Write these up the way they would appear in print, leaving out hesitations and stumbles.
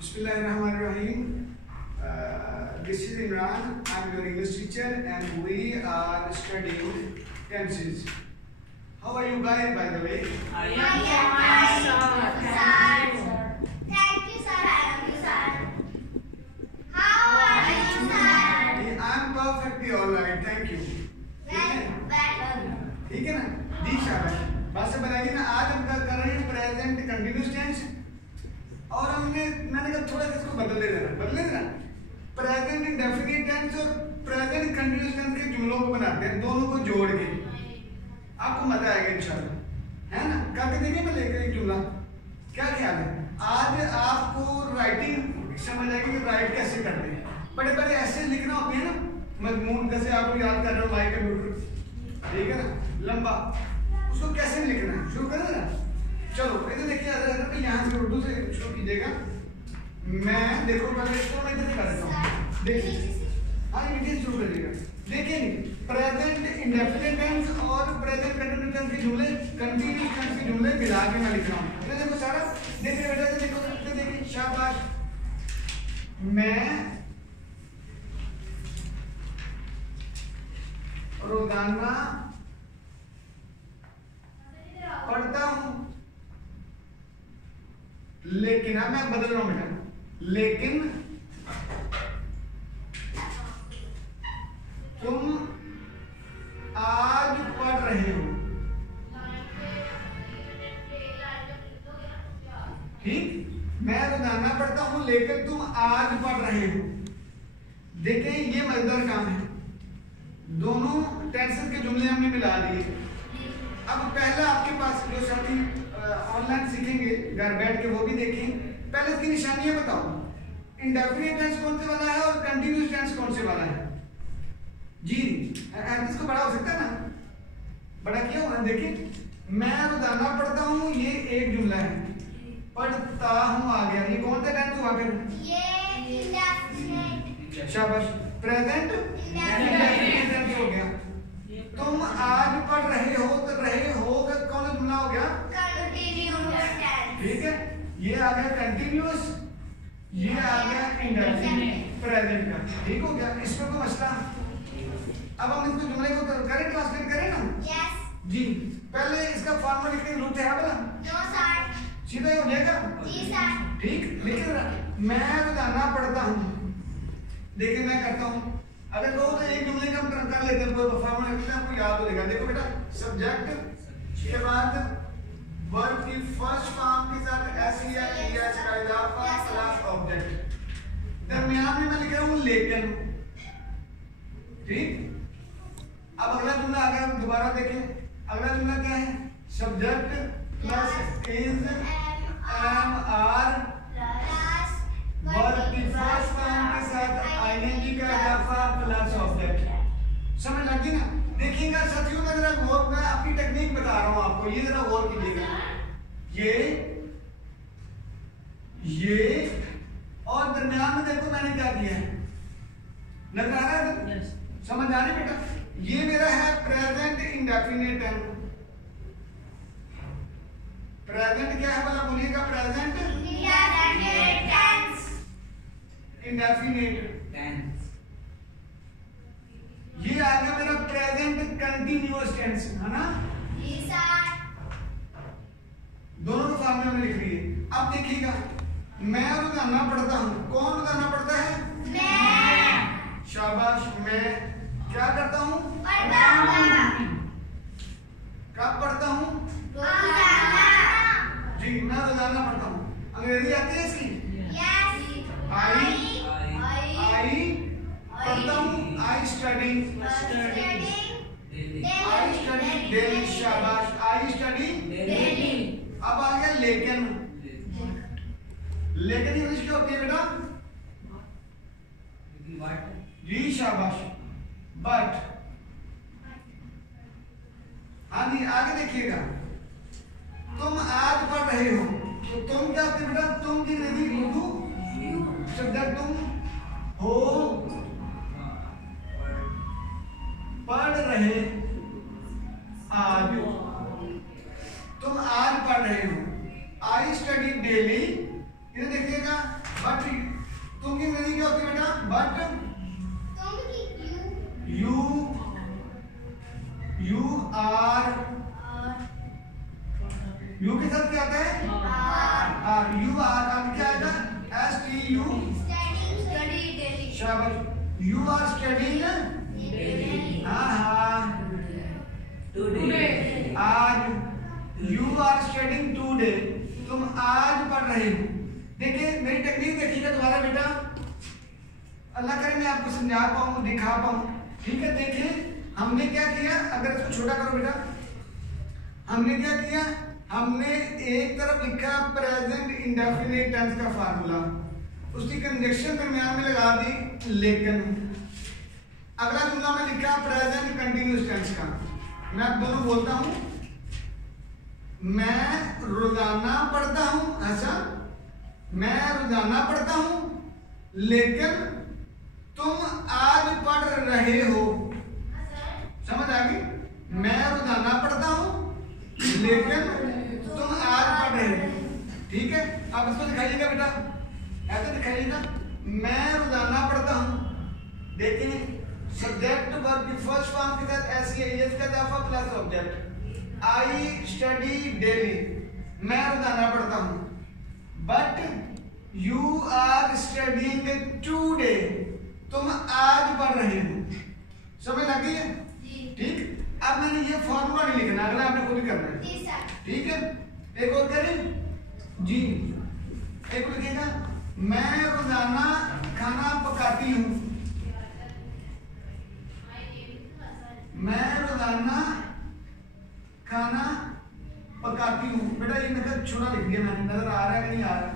Bismillahirrahmanirrahim. This is Imran. I'm your English teacher and we are studying tenses. How are you guys, by the way? I am fine, sir. Thank you, sir. Thank you, sir. How are you, sir? I'm perfectly alright. Thank you. ठीक है ना? जी शाबाश। बात से बताइए ना, आज हम कर रहे हैं प्रेजेंट कंटिन्यूअस टेंस और मैंने कहा थोड़ा इसको बदल देना। प्रेजेंट इंडेफिनिट टेंस और प्रेजेंट कंटिन्यूअस टेंस के जुमलों को बनाते हैं, दोनों को जोड़ के। आपको मजा आएगा इंशाल्लाह, है ना? करके देखिए, मैं लेकर एक जुमला, क्या ख्याल है? आज आपको राइटिंग समझ आएगी कि राइट कैसे करते हैं। बड़े बड़े ऐसे लिखना होते हैं ना, मजमून जैसे आप याद कर रहे हो माई कंप्यूटर, ठीक है ना, लंबा, उसको कैसे लिखना है शुरू करें ना। चलो इधर देखिए, अगर यहाँ से उर्दू से शुरू कीजिएगा। मैं देखो पहले इसको मैं इधर कर देता हूँ, देखिए। हाँ, ये शुरू करिएगा। देखिए, प्रेजेंट इंडेफिनिट टेंस और प्रेजेंट कंटिन्यूअस टेंस के जुमले, कंटिन्यूअस टेंस के जुमले मिला के मैं लिख रहा हूँ। ये देखो सारा, देखिए बेटा, देखो देखिए, शाबाश। मैं रोजाना पढ़ता हूं, लेकिन अब मैं बदल रहा हूं बेटा, लेकिन तुम आज पढ़ रहे हो। ठीक, मैं रोजाना पढ़ता हूं लेकिन तुम आज पढ़ रहे हो। देखें, ये मजेदार काम है। दोनों टेंसेस के जुमले हमने मिला दिए। अब पहला आपके पास जो साथी ऑनलाइन सीखेंगे घर बैठ के, वो भी देखें। पहले इसकी निशानियां बताओ, इंडेफिनिट टेंस कौन से वाला है और कंटिन्यूअस टेंस कौन से वाला है। जी, इसको बड़ा हो सकता है ना, बड़ा किया होगा। देखिए, मैं रोजाना पढ़ता हूँ, ये एक जुमला है। पढ़ता हूँ आ गया, ये कौन सा टेंस हुआ फिर? ये इंडेफिनिट। शाबाश। प्रेजेंट इंडेफिनिट टेंस हो गया। तुम आज पढ़ रहे हो, तो रहे हो का कौन सा जुमला हो गया? Continuous tense. ठीक है, ये आ गया कंटिन्यूअस, ये आ गया इंडेफिनिट प्रेजेंट का। ठीक हो गया, इसमें कोई मसला? अब हम इसको जुमले को करें, ट्रांसलेट करें ना? यस जी, पहले इसका फॉर्मूला लिखने की जरूरत है बोला? No sir. सीधा हो जाएगा? जी सर। ठीक, लेकिन मैं रोजाना पढ़ता हूँ, देखिए मैं करता हूँ। अगर कहो तो एक जुमले का हम कर लेते हैं, फॉर्मूला लिखते हैं, आपको याद हो जाएगा। देखो बेटा, सब्जेक्ट के बाद वर्ब की फर्स्ट फॉर्म के साथ एस या एस का इजाफा प्लस ऑब्जेक्ट, दरमियान में मैं लिख रहा हूँ लेकिन। ठीक, अब अगला जुमला अगर दोबारा देखें, अगला जुमला क्या है? Subject plus is am are verb की फर्स्ट फॉर्म के साथ आईएनजी का इजाफा प्लस ऑब्जेक्ट। समझ लगी ना? देखिएगा साथियों, मैं जरा गौर, मैं अपनी टेक्निक बता रहा हूं आपको, ये जरा गौर कीजिएगा। ये और दरमियान में देखो मैंने क्या किया है, नजर आ रहा है? समझ आ रही बेटा? ये मेरा है प्रेजेंट इंडेफिनिट टेंस। प्रेजेंट क्या है वाला बोलिएगा? Present indefinite tense. Indefinite tense. ये आ गया मेरा प्रेजेंट कंटिन्यूअस टेंस, है ना? जी सर। दोनों को फॉर्मूला में लिख लिए। अब देखिएगा, मैं रोजाना पढ़ता हूँ, कौन रोजाना पढ़ता है? मैं। शाबाश। मैं क्या करता हूँ? पढ़ता हूँ। कब पढ़ता हूँ? रोजाना। जी, मैं रोजाना पढ़ता हूँ। अंग्रेजी आती है इसकी? यस। आई पढ़ता हूँ, आई स्टडी डेली। शाबाश, आई स्टडी डेली। अब आ गया लेकिन। लेकिन इंग्लिश क्या होती है बेटा? जी शाबाश, बट। हाँ जी, आगे देखिएगा, तुम आज पढ़ रहे हो, तो तुम क्या होती है बेटा? तुम की अंग्रेजी उर्दू सब्जेक्ट तुम हो, पढ़ रहे आज, तुम आज पढ़ रहे हो। आई स्टडी डेली, ये देखिएगा, बट की अंग्रेजी क्या होती है बेटा? बट यू आर, यू के साथ क्या आता है? आर। यू आर, अब क्या आएगा? STU। शाबाश। यू आर स्टडीइंग आज, यू आर स्टडीइंग टुडे, तुम आज पढ़ रहे हो। देखिए मेरी टेक्निक देखिएगा तुम्हारा बेटा, अल्लाह करे मैं आपको समझा पाऊँ, दिखा पाऊँ। ठीक है, देखिए हमने क्या किया, अगर इसको छोटा करो बेटा, हमने क्या किया, हमने एक तरफ लिखा प्रेजेंट इंडेफिनिट टेंस का फार्मूला, उसकी कंजक्शन दरमियान में लगा दी लेकिन। अगला जुमला में लिखा प्रेजेंट कंटिन्यूअस टेंस का। मैं आप दोनों बोलता हूं, मैं रोजाना पढ़ता हूं, ऐसा मैं रोजाना पढ़ता हूं लेकिन तुम आज पढ़ रहे हो। समझ आ गई? मैं रोजाना पढ़ता हूं लेकिन तुम आज पढ़ रहे हो। ठीक है, अब इसको दिखाइएगा बेटा, ऐसे दिखाइएगा, मैं रोजाना पढ़ता हूं। देखिए सब्जेक्ट वर्ब की फर्स्ट फॉर्म के साथ SES का इजाफा plus object. I study daily, मैं रोजाना पढ़ता हूं। But you are studying today, तुम आज पढ़ रहे हो। समझ लग गई है? ठीक, अब मैंने ये फॉर्मूला नहीं लिखना, अगला आपने खुद करना है। ठीक है, एक और करें जी, एक और लिखिएगा, मैं रोजाना खाना पकाती हूँ। मैं रोजाना खाना पकाती हूँ। बेटा ये नजर छोटा लिख दिया मैंने, नजर आ रहा है कि नहीं आ रहा?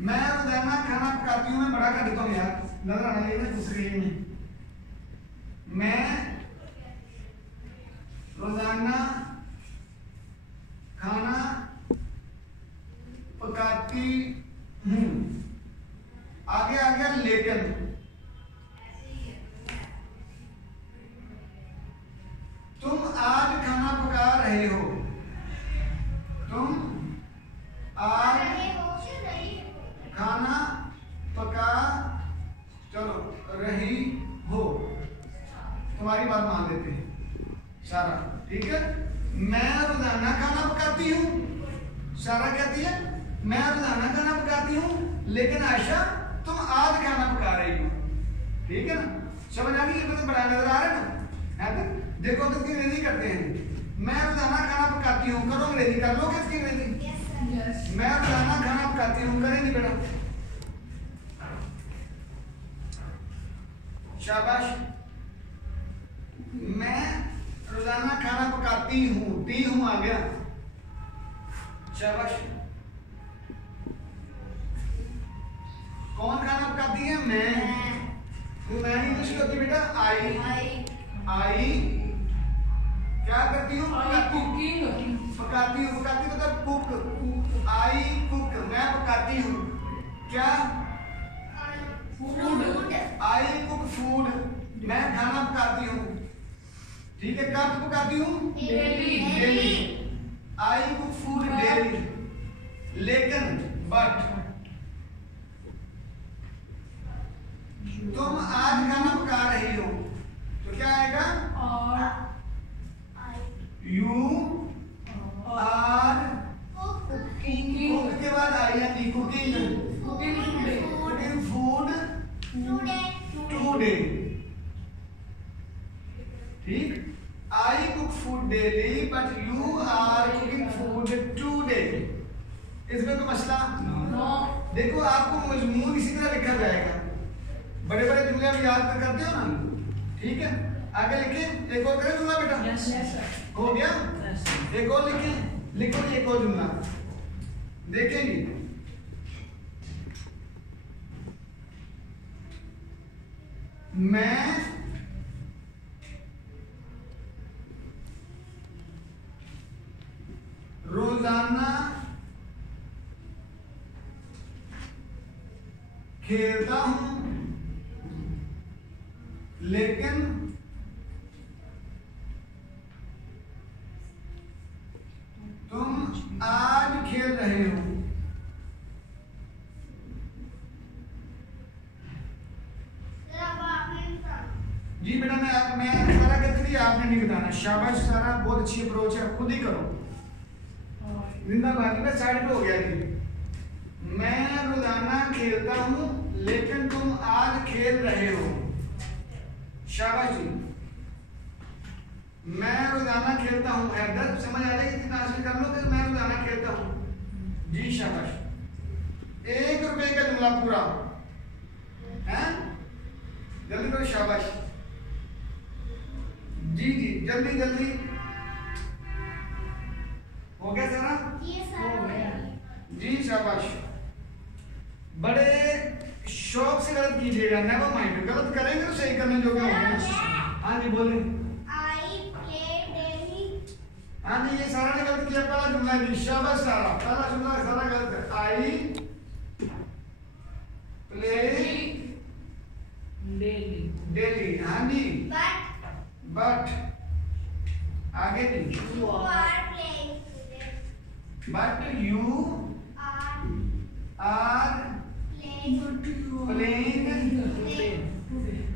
मैं रोजाना खाना पकाती हूँ, मैं बड़ा कर देता हूँ यार, नजर आना चाहिए ना स्क्रीन में। मैं रोजाना खाना पकाती हूँ, आगे आ गया लेकिन। तुम आज खाना पका रहे हो, तुम आज खाना पका चलो रही हो, तुम्हारी बात मान लेते हैं सारा। ठीक है, मैं रोजाना खाना पकाती हूँ, सारा कहती है मैं रोजाना खाना पकाती हूँ लेकिन आयशा तुम आज खाना पका रही हो। ठीक है ना, समझ आ गई? ये मतलब बड़ा नजर आ रहा है ना? है तो देखो तो इसकी अंग्रेजी करते हैं, मैं रोजाना खाना पकाती हूँ, करो अंग्रेजी, कर लो किसकी अंग्रेजी? मैं रोजाना खाना पकाती हूँ, करेंगे बेटा, शाबाश। मैं रोजाना खाना पकाती हूँ, ती हूँ आ गया, शाबाश। कौन खाना पकाती है? मैं। मैं इंग्लिश में होती बेटा आई। आई क्या करती हूँ? पकाती हूँ। पकाती हूँ, पकाती मतलब कुक। आई कुक, मैं पकाती हूँ क्या? फूड। आई कुक फूड, मैं खाना पकाती हूँ। ठीक है, कब पकाती हूँ? डेली। डेली। आई कुक फूड डेली। लेकिन बट तुम आज खाना पका रही हो, तो क्या आएगा? यू आर कुकिंग के बाद आई आती कुकिंग, कुकिंग फूड टुडे। ठीक, I cook food daily but you are cooking food today. इसमें कोई मसला? देखो आपको मजमून इसी तरह लिखा जाएगा, बड़े बड़े जुमले भी याद करते हो ना। ठीक है, आगे लिखे, एक और करें जुमला बेटा? हो गया? एक और लिखे, लिखो एक और जुमला देखेंगे। मैं रोजाना खेलता हूं लेकिन तुम आज खेल रहे हो। जी बेटा मैं सारा कहती थी, आपने नहीं बताना। शाबाश सारा, बहुत अच्छी अप्रोच है, खुद ही करो। जिंदाबाद। साइड पे हो गया जी। मैं रोजाना खेलता हूँ लेकिन तुम आज खेल रहे हो। शाबाश जी। मैं रोजाना खेलता हूँ, हैदर समझ आ जाएगी, कितना हासिल कर लो कि मैं रोजाना खेलता हूँ। जी शाबाश। 1 रुपए का जुमला पूरा है, जल्दी करो। शाबाश जी जी, जल्दी जल्दी। हो गया सारा? जी शाबाश। बड़े शौक से गलत कीजिएगा, नेवर माइंड। गलत करेंगे तो सही करने जो होगा। हाँ जी बोले। हाँ जी, ये सारा ने गलत किया। पहला जुमला जी, शाबाश सारा, पहला जुमला सारा गलत है। I play daily. हाँ जी, बट आगे जी, but you are playing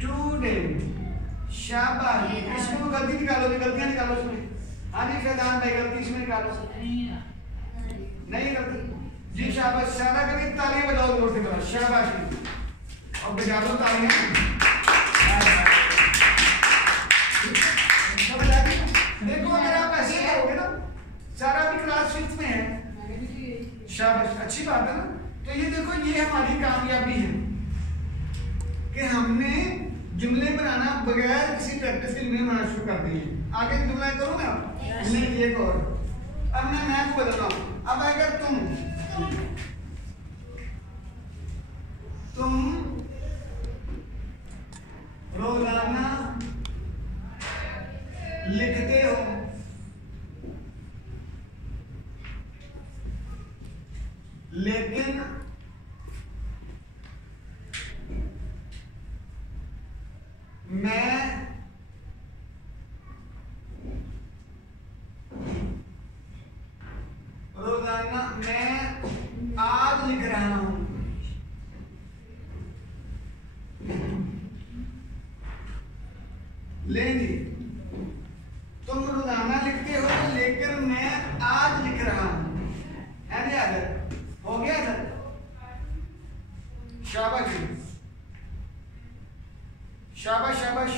today. शाबाश। इसमें गलती निकालो, गलतियां निकालो इसमें। हाँ जी फैजान भाई, गलती इसमें निकालो। नहीं गलती जी। शाबाश सारा कभी तालियां बजाओ जोर से बजाओ। शाबाश। और बजा दो तालियां। देखो अगर आप ऐसे करोगे ना, सारा भी क्लास 5th में है। शाबाश, अच्छी बात है ना। तो ये देखो, ये हमारी कामयाबी है कि हमने जुमले बनाना बगैर किसी प्रैक्टिस के जुमले बनाना शुरू कर दिए। आगे जुमला करूंगा नहीं, एक और। अब मैं को बदल रहा हूं। अब अगर तुम रोजाना लिखते हो, लेकिन मैं आज लिख रहा हूं। लेंगे, तुम रोजाना लिखते हो लेकिन मैं आज लिख रहा हूं। है ना याद? हो गया सर? शाबाश शाबाश शाबाश।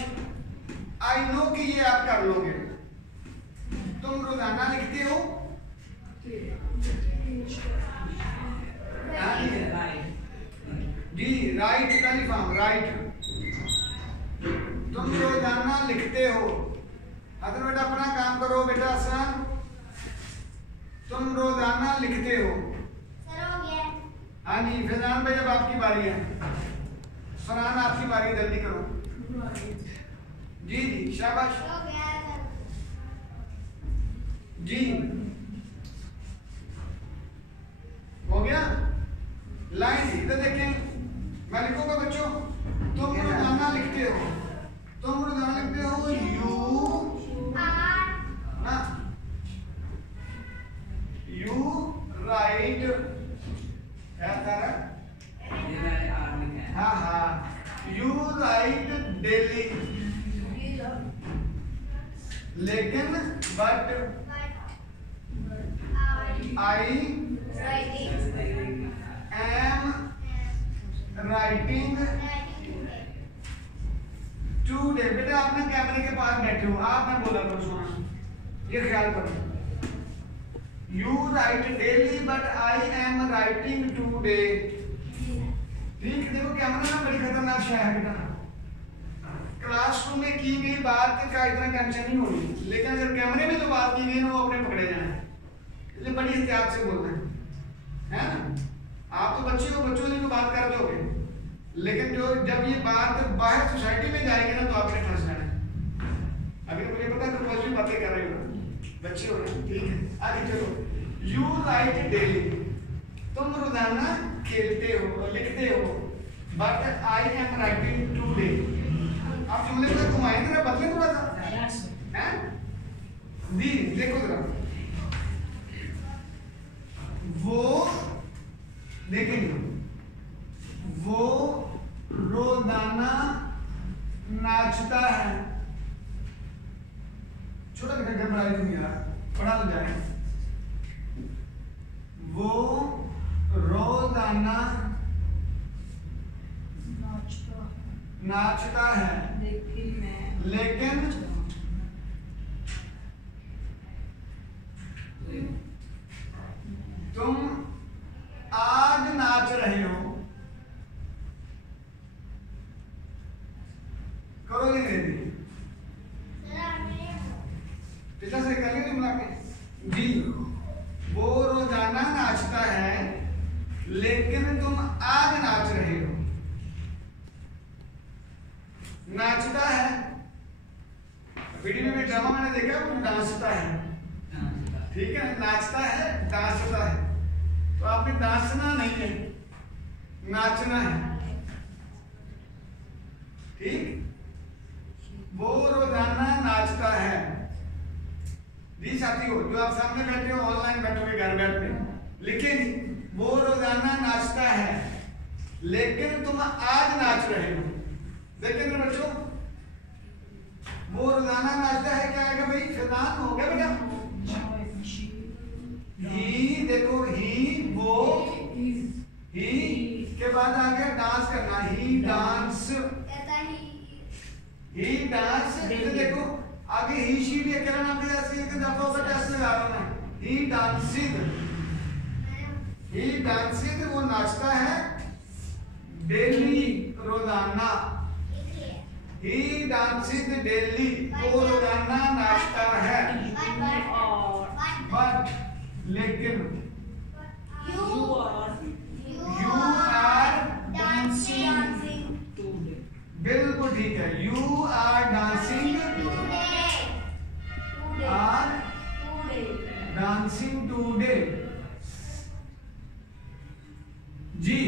आई नो कि ये आप कर लोगे। तुम रोजाना लिखते हो, जी राइट पहली फॉर्म राइट। तुम रोजाना लिखते हो। अगर बेटा अपना काम करो बेटा आसान। तुम रोजाना लिखते हो। हाँ जी फैजान भाई, अब आपकी बारी है। फरहान आपकी बारी, जल्दी करो। जी जी शाबाश जी। हो गया? लाइन इधर देखें, मैं लिखूंगा बच्चों। तुम रोजाना लिखते हो, तुम रोजाना लिखते हो। यू ना, यू राइट। हाँ हाँ, यू राइट डेली। लेकिन but I am writing today. बेटा आप ना कैमरे के पास बैठे हो, आप मैं बोला करो, सुना, ये ख्याल करो। You right daily but I am writing today. ठीक, देखो कैमरा ना बड़ी खतरनाक शय है बेटा। क्लासरूम में की गई बात का इतना टेंशन नहीं होगी, लेकिन अगर कैमरे में जो बात की गई ना वो अपने पकड़े जाए, इसलिए बड़ी एहतियात से बोलना है ना। आप तो बच्चे हो, बच्चों से तो बात कर दोगे, लेकिन जो जब ये बात बाहर सोसाइटी में जाएगी ना तो आपने फंस जाना है। अभी तो मुझे पता है तुम बच्चे बातें कर रहे हो, बच्चे हो रहे, ठीक है। आगे चलो। यू राइट डेली, तुम रोजाना खेलते हो, लिखते हो। But I am writing today. आप जुमले को घुमाएंगे ना, बदले थोड़ा सा हैं दी। देखो जरा, वो देखेंगे, वो रोजाना नाचता है। घबरा तुम यार, पढ़ा तो जाए। वो रोजाना नाचता है, लेकिन तुम आज नाच रहे हो। करो नहीं दीदी, पिता से कर लिया मिला के जी। वो रोजाना नाचता है, लेकिन तुम आज नाच रहे हो। नाचता है, वीडियो में ड्रामा मैंने देखा, वो नाचता है, ठीक है, नाचता है, नाचता है, तो आपने नाचना नहीं है, नाचना है, ठीक। वो रोजाना नाचता है। जी साथियों, जो आप सामने बैठे हो, ऑनलाइन बैठोगे, घर बैठ के लिखेंगे, वो रोजाना नाचता है, लेकिन तुम आज नाच रहे हो। देखिए मेरे बच्चों, वो रोजाना नाचता है, क्या आएगा भाई? शैतान हो गया बेटा। ही, देखो ही, वो, ही के बाद आ गया डांस करना, ही डांस, ही डांस। देखो आगे ही शी भी अकेला नाम के जैसे एक दफा होगा, टेस्ट लगा रहा हूं मैं। ही डांसिंग, ही डांसिंग, वो नाचता है डेली, रोजाना। ही डांसिंग डेली, वो रोजाना नाचता है। बट लेकिन You are dancing बिल्कुल ठीक है, you are dancing, are dancing today. जी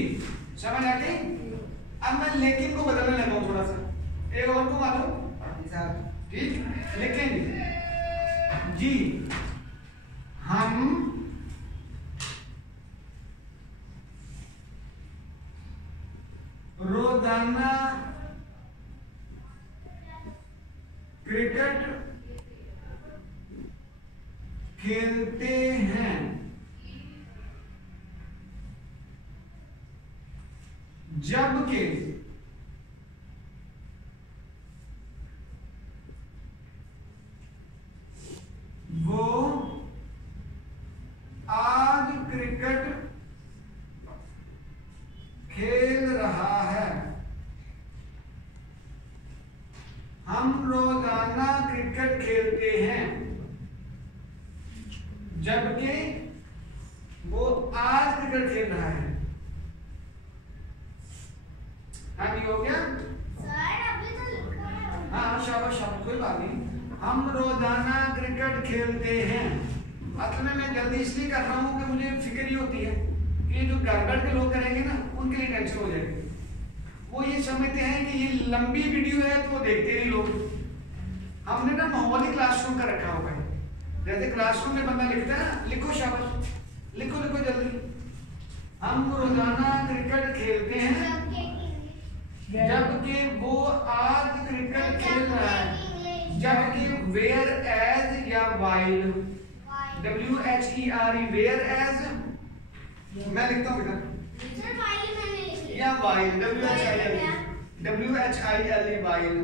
समझ आ गई? अब मैं लेकिन को बदलने लगा हूं थोड़ा सा, एक और को मालूम, ठीक, लेकिन जी हम रोजाना क्रिकेट खेलते हैं, जबकि वो आज क्रिकेट खेल रहा है। हम रोजाना क्रिकेट खेलते हैं, जबकि वो आज क्रिकेट खेल रहा है। हाँ जी, हो गया? हाँ शाबाश शाबाश, कोई बात नहीं। हम रोजाना क्रिकेट खेलते हैं। असल में मैं जल्दी इसलिए कर रहा हूँ कि मुझे फिक्र ही होती है कि जो घर बैठ के लोग करेंगे ना, उनके लिए टेंशन हो जाएगी। वो ये समझते हैं कि ये लंबी वीडियो है तो वो देखते नहीं लोग। हमने ना माहौल ही क्लासरूम का रखा हुआ है। जैसे क्लासरूम में बंदा लिखता है ना, लिखो शाबाश, लिखो लिखो जल्दी। हम रोजाना क्रिकेट खेलते हैं, जबकि वो आज क्रिकेट खेल रहा है। जबकि वेयर एज या वाइल, WHERE, वेयर एज, मैं लिखता हूँ बेटा, या वाइल, WHILE, वाइल।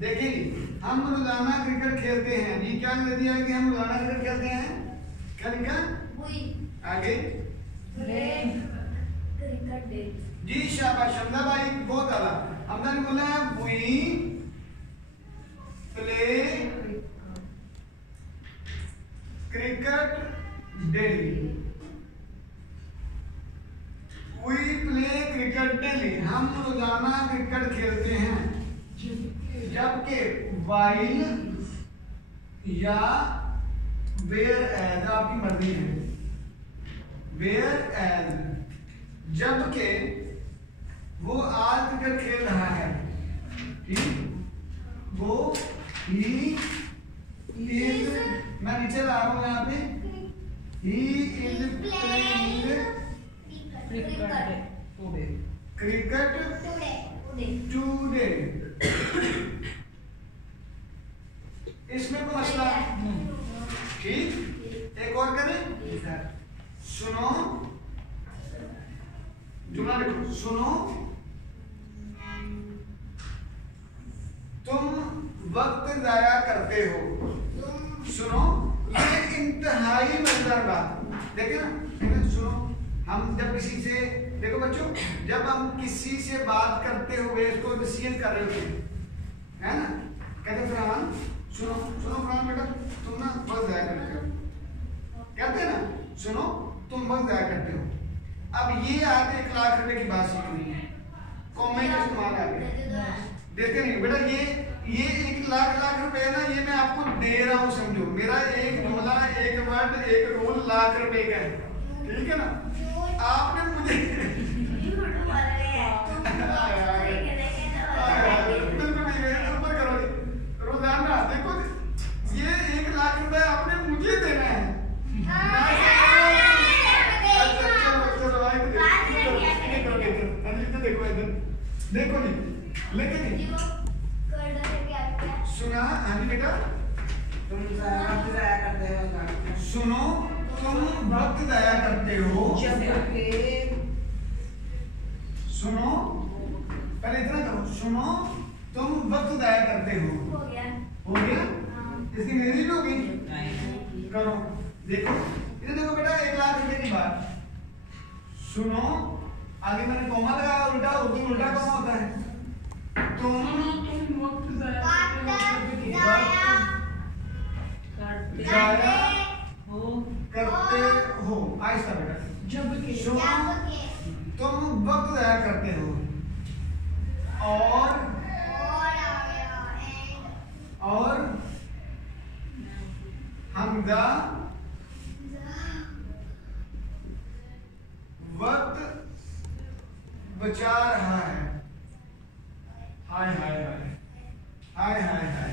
देखिए हम रोजाना क्रिकेट खेलते हैं। ये क्या लिख दिया है कि हम रोजाना क्रिकेट खेलते हैं? क्या लिखा? आगे जी शाबाश, हमदा भाई बहुत आला। हमदा ने बोला we play cricket daily, we play cricket daily, हम रोजाना क्रिकेट खेलते हैं। जबकि वाइल या वेयर एज, आपकी मर्जी है, वेयर एज, जबकि वो आज क्रिकेट खेल रहा है, ठीक। वो ही इज, मैं नीचे ला रहा हूं यहाँ पे, he is playing cricket today. इसमें कोई मसला देखो सुनो, तुम वक्त जाया करते हो। सुनो, ये इंतहाई मजेदार बात, देखे ना, सुनो, हम जब किसी से, देखो बच्चों, जब हम किसी से बात करते हुए इसको नसीहत कर रहे होते हैं, है ना, कहते फरहान सुनो, सुनो फरहान बेटा, तुम ना वक्त जाया करते हो, कहते हैं ना, सुनो तुम वक्त जाया करते हो। अब ये आते 1 लाख रुपए की बात सीखनी है, कॉमे का इस्तेमाल आ गया, देते नहीं बेटा, ये 1 लाख रुपए है ना, ये मैं आपको दे रहा हूँ, समझो, मेरा एक जुमला, एक वर्ड, एक रूल लाख रुपए का है, ठीक है ना, आपने मुझे ऊपर करो, रोजाना देखो, ये 1 लाख रुपए आपने मुझे देना है। देखो इधर, देखो जी, लेकिन सुना, हाँ जी बेटा, तुम वक्त जाया करते हो। सुनो, तुम वक्त जाया करते हो। सुनो, पहले इतना करो, सुनो तुम वक्त जाया करते हो। हो गया? हो गया? इसकी अंग्रेजी भी होगी, करो, देखो इधर देखो बेटा, 1 लाख रुपए की बात, सुनो, आगे मैंने कॉमा लगाया, उल्टा, उर्दू में उल्टा कॉमा होता है, तुम वक्त जाया करते हो, आहिस्ता बेटा, सुनो तुम वक्त जाया करते हो, और हमजा वक्त बचा रहा है। हाय हाय हाय हाय हाय हाय,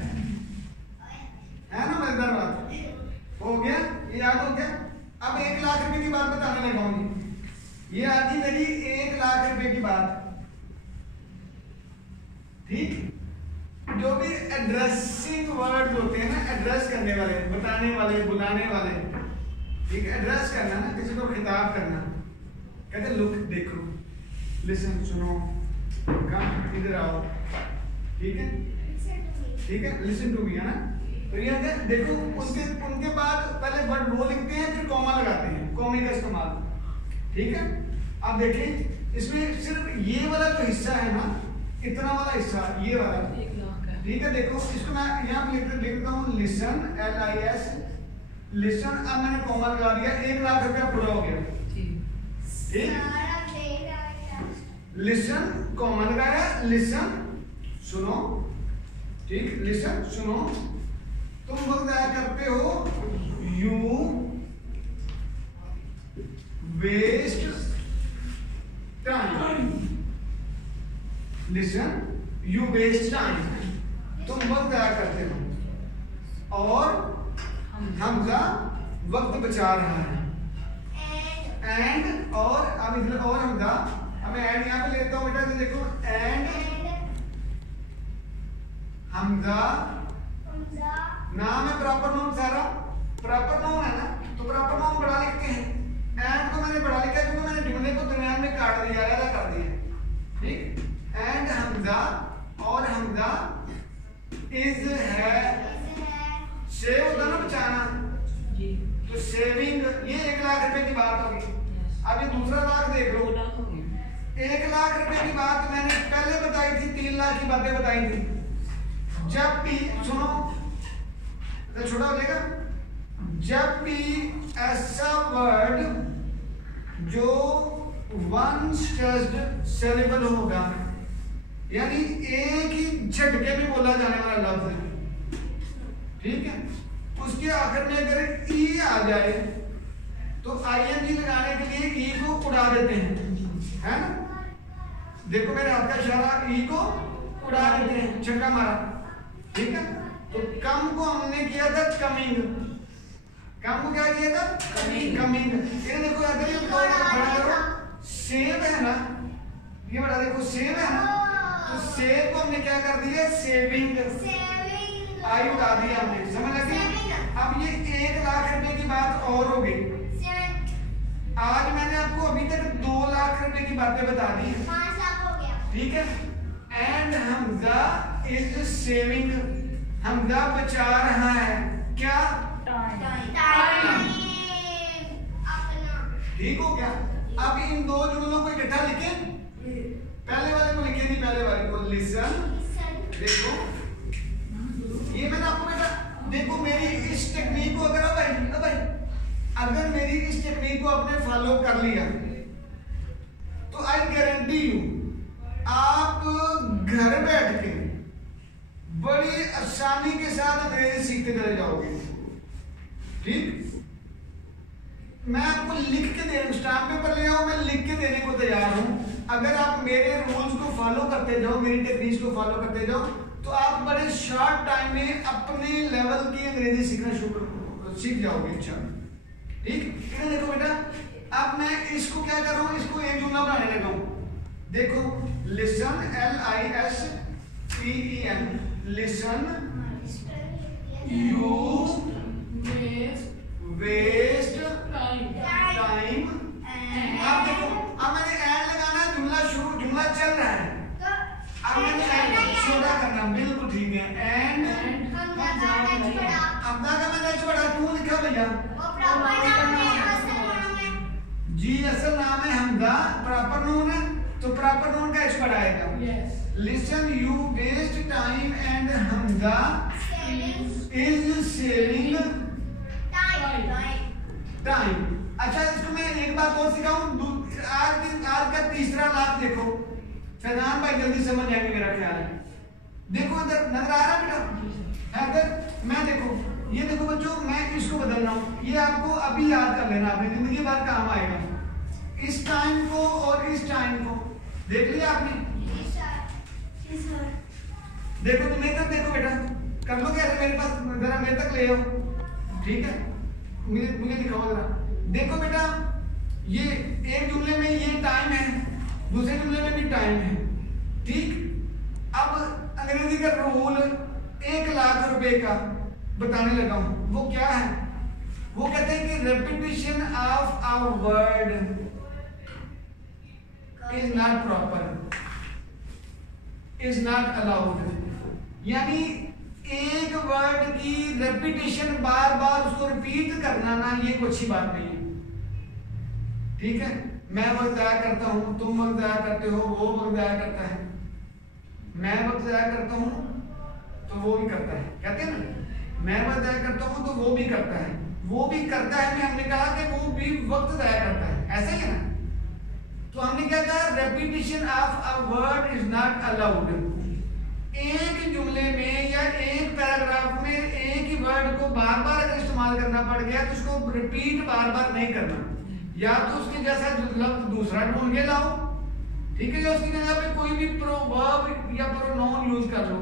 है ना मजेदार बात, हो गया, ये याद हो गया। अब 1 लाख रुपए की बात बताने लगा हूं, ये आती मेरी 1 लाख रुपए की बात, ठीक, जो भी एड्रेसिंग वर्ड होते हैं ना, एड्रेस करने वाले, बताने वाले, बुलाने वाले, ठीक, एड्रेस करना ना, किसी को खिताब करना, कहते लुक, देखो, लिसन, सुनो, कम, इधर आओ, ठीक है, ठीक है, लिसन टू मी, है ना, तो ये है, देखो उनके बाद पहले वर्ड वो लिखते हैं, फिर कॉमा लगाते हैं, कॉमे का इस्तेमाल, ठीक है। अब देखें, इसमें सिर्फ ये वाला जो हिस्सा है ना, इतना वाला हिस्सा, ये वाला, ठीक है, देखो इसको मैं यहाँ पे लिखता हूँ, लिसन, LIS, लिसन, अब मैंने कॉमा लगा दिया, 1 लाख रुपया पूरा हो गया, ठीक, लिसन, कॉमा लगाया, लिसन, सुनो, ठीक, लिसन, सुनो, तुम वक्त जाया करते हो, you waste time, listen, you waste time, तुम वक्त जाया करते हो, और हमजा वक्त बचा रहा है, एंड, और अब इधर और हमजा, अब मैं एंड यहाँ पे लेता हूँ बेटा, तो देखो, एंड हमजा, नाम है प्रॉपर नाउन, सारा प्रॉपर नाउन है ना, तो प्रॉपर नाउन बड़ा लिखते हैं, एंड को मैंने बड़ा लिखा क्योंकि मैंने जुमले को दरमियान में काट दिया, अलग कर दिया, ठीक, एंड हमजा, और हमजा इज है, सेव होता ना बचाना, तो सेविंग, ये 1 लाख रुपए की बात होगी। अब ये दूसरा लाख देख लो, 1 लाख रुपए की बात मैंने पहले बताई थी, 3 लाख की बातें बताई थी, जब भी, सुनो, तो छोटा हो जाएगा, जब भी ऐसा वर्ड जो वन स्ट्रेस्ड सिलेबल होगा, यानी एक ही झटके में बोला जाने वाला लफ्ज है, ठीक है, उसके आखिर में अगर ई आ जाए तो ING लगाने के लिए ई को उड़ा देते हैं, है ना, देखो मेरे हाथ का इशारा, ई को उड़ा देते हैं, छक्का मारा, ठीक है, तो कम को हमने किया था कमिंग, कम को क्या किया था, कमिंग, ये देखो इधर बड़ा करो, सेव है ना, ये बड़ा देखो, सेव है ना, तो सेव को हमने क्या कर दिया, सेविंग, आई उड़ा दिया हमने, समझ लगी। अब ये 1 लाख रुपए की बात और हो गई, आज मैंने आपको अभी तक 2 लाख रुपए की बातें बता दी, 5 लाख हो गया। ठीक है। And Hamza is saving, Hamza बचा रहा है क्या? टाइम अपना। ठीक हो गया। अब इन 2 जुमलों को इकट्ठा लिखें, पहले वाले को लिखे नहीं, पहले वाले को लिसन। देखो ये मैंने आपको बेटा, देखो मेरी इस टेक्निक को अगर अगर मेरी इस टेक्निक को आपने फॉलो कर लिया तो आई गारंटी यू आप घर बैठ के बड़ी आसानी के साथ अंग्रेजी सीखते चले जाओगे। ठीक, मैं आपको लिख के दे, स्टाम्प पेपर ले आओ, मैं लिख के देने को तैयार हूं। अगर आप मेरे रूल्स को फॉलो करते जाओ, मेरी टेक्निक्स को फॉलो करते जाओ, तो आप बड़े शॉर्ट टाइम में अपने लेवल की अंग्रेजी सीखना सीख जाओगे इंशाल्लाह। ठीक, इधर देखो बेटा, अब मैं इसको क्या कर रहा हूं, इसको एक जुमला बनाने लगा हूं। देखो listen, LISTEN, listen you waste time. अब देखो, अब मैंने एंड लगाना है, जुमला चल रहा है, अब मैंने छोटा करना, बिल्कुल ठीक है। एंड हमजा का मैंने एच बड़ा क्यों लिखा भैया? जी असल नाम है हमजा, प्रॉपर नोन है, तो प्रॉपर नोन का एच बड़ा आएगा। Listen you waste time and Hamza is saving time. अच्छा, इसको मैं एक बात और सिखाऊं, आज का तीसरा लाभ देखो, फैजान भाई जल्दी समझ जाएंगे मेरा ख्याल है। देखो इधर नजर आ रहा है बेटा, अगर मैं देखो, ये देखो बच्चों, मैं इसको बदल रहा हूँ, ये आपको अभी याद कर लेना, आपने जिंदगी भर काम आएगा। इस टाइम को और इस टाइम को देख लिया आपने? देखो तुम इधर देखो बेटा, कर लो कैसे, मेरे पास जरा मेरे तक ले आओ, ठीक है, मुझे दिखाओ जरा। देखो बेटा, ये एक जुमले में ये टाइम है, दूसरे जुमले में भी टाइम है, ठीक। अब अंग्रेजी का रूल 1 लाख रुपए का बताने लगा हूं, वो क्या है? वो कहते हैं कि repetition of a word is not proper, is not allowed. यानी एक वर्ड की रेपिटेशन बार बार उसको रिपीट करना ना, ये कोई अच्छी बात नहीं है, ठीक है। मैं वक्त जाया करता हूं, तुम वक्त जाया करते हो, वो वक्त जाया करता है, मैं वक्त जाया करता हूं तो वो भी करता है, कहते हैं ना, मैं वक्त जाया करता हूं तो वो भी करता है, वो भी करता है में हमने कहा कि वो भी वक्त जाया करता है, ऐसा ही है ना। तो हमने क्या कहा, repetition of a word is not allowed. एक जुमले में या एक पैराग्राफ में एक ही वर्ड को बार बार अगर इस्तेमाल करना पड़ गया तो उसको रिपीट बार बार नहीं करना, या तो उसके जैसा लफ्ज दूसरा ढूंढ के लाओ, ठीक है, या उसकी जगह पे कोई भी प्रोवर्ब या प्रोनाउन यूज कर लो,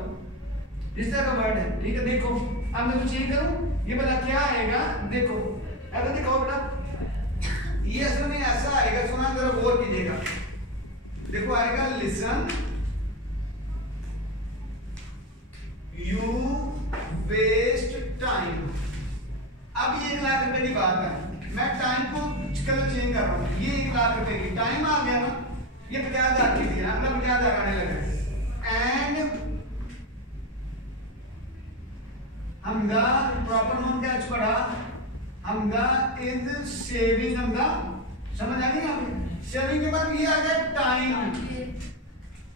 जिस तरह का वर्ड है, ठीक है। देखो अब मैं कुछ ये करूं, ये भला क्या आएगा, देखो ऐसा दिखाओ बेटा, ये असल में ऐसा आएगा, सुना जरा गौर कीजिएगा। देखो आएगा लिसन यू वेस्ट टाइम। अब ये 1 लाख रुपए की बात है, मैं टाइम को कलर चेंज कर रहा हूं, ये 1 लाख रुपए की टाइम आ गया ना, ये 50,000 की थी ना, मतलब 50,000 आने लगा। एंड हमदा प्रॉपर नोन का एच पढ़ा, हमदा इज सेविंग, हमदा समझ आ गई ना, सेविंग के बाद ये आ गया टाइम।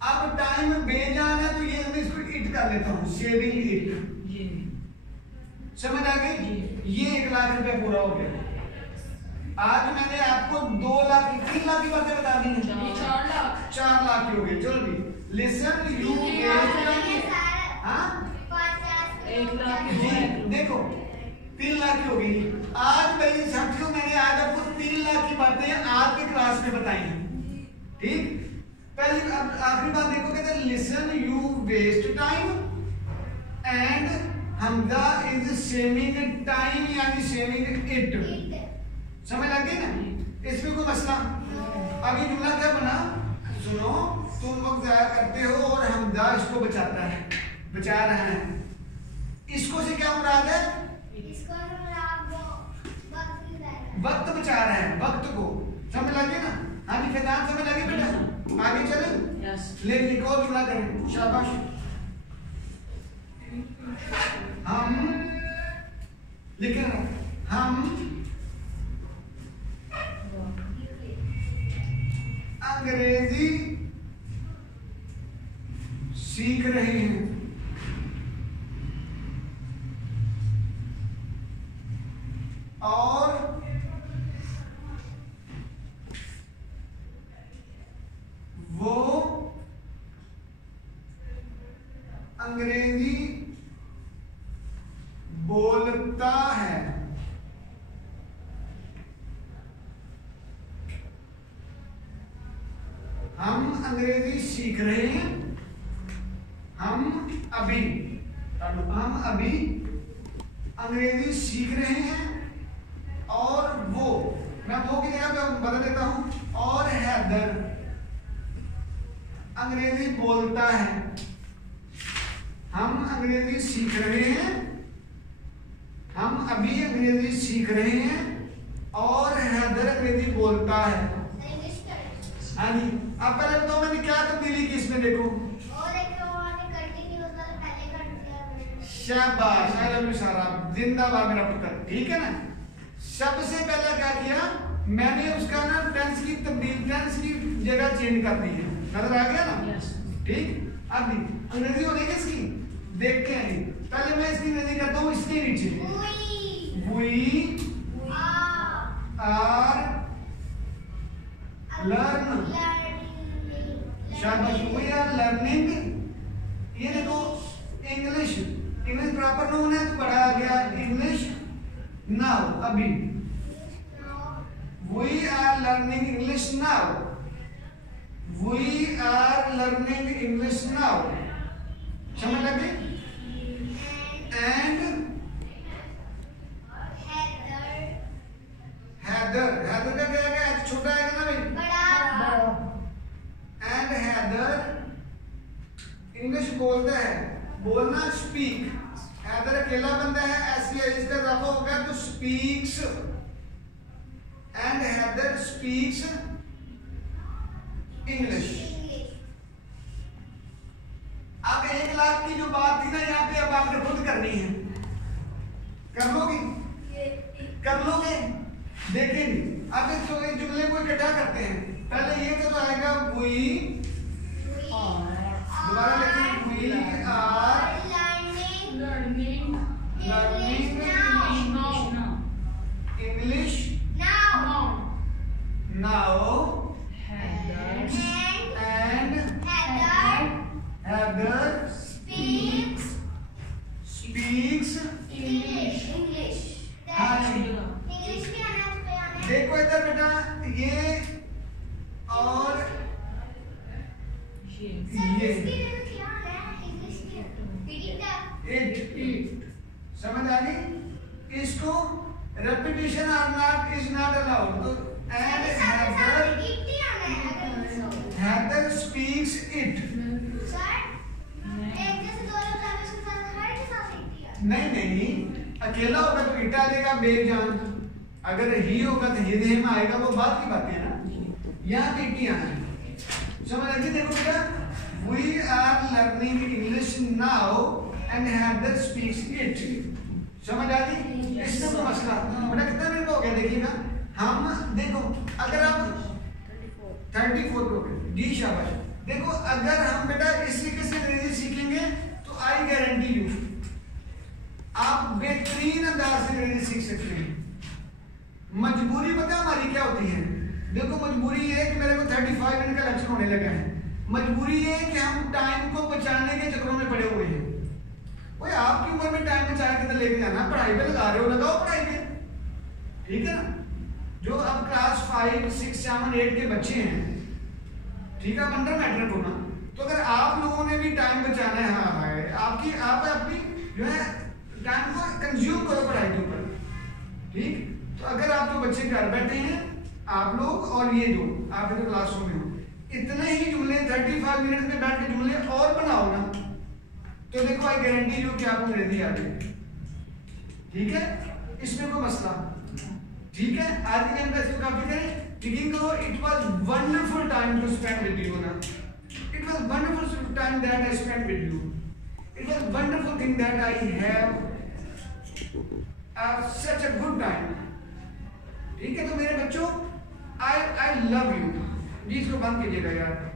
अब टाइम बेजान है तो ये मैं इसको इट कर लेता हूं, सेविंग इट, समझ आ गई। ये 1 लाख रुपए पूरा हो गया। आज मैंने आपको 2 लाख 3 लाख की बातें बता दी, 4 लाख की हो गई। चलो भी लिसन यू देखो 3 लाख की हो गई। आज मेरी साथियों, मैंने आज आपको 3 लाख की बातें आज की क्लास में बताई हैं, ठीक। पहली आखिरी बात देखो, कहते हैं listen you waste time and Hamza is saving time, यानी सेविंग इट, समझ लग गई ना, इसमें कोई मसला। अभी जुमला क्या बना, सुनो, तुम वक्त जाया करते हो और हमजा इसको बचाता है, बचा रहा है। इसको से क्या मुराद है, वक्त बचा रहा है, वक्त को। समझ लगी ना? हाँ जी फैजान समझ लगी बेटा? आगे चले? यस। ले एक और जुमला करें, शाबाश। हम लिखे ना, हम अंग्रेजी सीख रहे हैं। और वो अंग्रेजी बोलता है। हम अंग्रेजी सीख रहे हैं। हम अभी अंग्रेजी सीख रहे हैं। और वो, मैं वो की जगह पे बदल देता हूं, और हैदर अंग्रेजी बोलता है। हम अंग्रेजी सीख रहे हैं, हम अभी अंग्रेजी सीख रहे हैं, और हैदर अंग्रेजी बोलता है। इंग्लिश करें। हाँ जी, अब पहले बताओ मैंने क्या तब्दीली की इसमें, देखो। और एक और कंटिन्यू होता है, पहले कर दिया। शाबाश, आई लव यू सारा, जिंदाबाद मेरा पुत्र, ठीक है ना? सबसे पहले क्या किया मैंने, उसका ना टेंस की तब्दील, टेंस की जगह चेंज कर दी है। नजर आ गया ना? यस। ठीक। अब अंग्रेजी होने किसकी देखते हैं। पहले मैं इसकी अंग्रेजी करता हूँ, इसके नीचे वी आर लर्न, शाबाश, वी आर लर्निंग। ये देखो इंग्लिश, इंग्लिश प्रॉपर नोन है तो पढ़ा गया इंग्लिश नाउ, अभी we are learning English now, we are learning English now, समझ लगे? एंड हैदर, हैदर का क्या है, छोटा है ना भाई? एंड हैदर इंग्लिश बोलता है, बोलना स्पीक। हैदर अकेला बंदा है, ऐसी इसका इजाफा हो गया तो speaks. And Haider speaks English. अब 1 लाख की जो बात थी ना यहाँ पे, अब आपने खुद करनी है। कर लोगे? कर लोगे? देखेंगे। अब इस जुमले को इकट्ठा करते हैं। पहले ये तो आएगा वी, दोबारा लिखें, we are learning English now and Haider speaks. हाँ जी, देखो इधर बेटा, ये और ये समझ आ गई? इसको repetition are not is not allowed. तो एंड हैदर स्पीक्स इट। नहीं, अकेला होगा तो इट आ जाएगा बेजान, अगर ही होगा तो हिदे में आएगा, वो बात की बात है ना। यहाँ पे इट आना है, समझ आ गई? देखो बेटा, we are learning English now and Haider speaks it, समझ आ गई? इसमें कोई मसला बेटा कितना मिनट हो गया देखिएगा। हम देखो, अगर आप 34 हो गए जी, शाबाश। देखो अगर हम बेटा इस तरीके से अंग्रेजी सीखेंगे तो आई गारंटी यू आप बेहतरीन अंदाज से अंग्रेजी सीख सकते हैं। मजबूरी पता हमारी क्या होती है? देखो मजबूरी ये है कि मेरे को 35 मिनट का लेक्चर होने लगा है। मजबूरी ये है कि हम टाइम को बचाने के चक्रों में पड़े हुए हैं। ओए आपकी उम्र में टाइम बचा के लेके जाना, पढ़ाई पे लगा रहे हो, लगाओ पढ़ाई पे, ठीक है ना? जो अब क्लास 5, 6, 7, 8 के बच्चे हैं, ठीक है, अंडर मैट्रिक होना, तो अगर आप लोगों ने भी टाइम बचाना है, हाँ है आपकी, आप अपनी जो है टाइम को कंज्यूम करो पढ़ाई के ऊपर, ठीक? तो अगर आप जो बच्चे घर बैठे हैं आप लोग, और ये जो आप जो क्लासरूम में हो, इतने ही जुमले 35 मिनट में बैठ के जुमले और बनाओ ना, तो देखो आई गारंटी जो कि आपको अंग्रेजी आ जाएगी, ठीक है? इसमें कोई मसला, ठीक है? आज के टाइम का इसको काफी करें। टिकिंग करो, it was wonderful time to spend with you ना, it was wonderful time that I spend with you, it was wonderful thing that I have such a good time. ठीक है, तो मेरे बच्चों आई लव यू जी, इसको बंद कीजिएगा यार।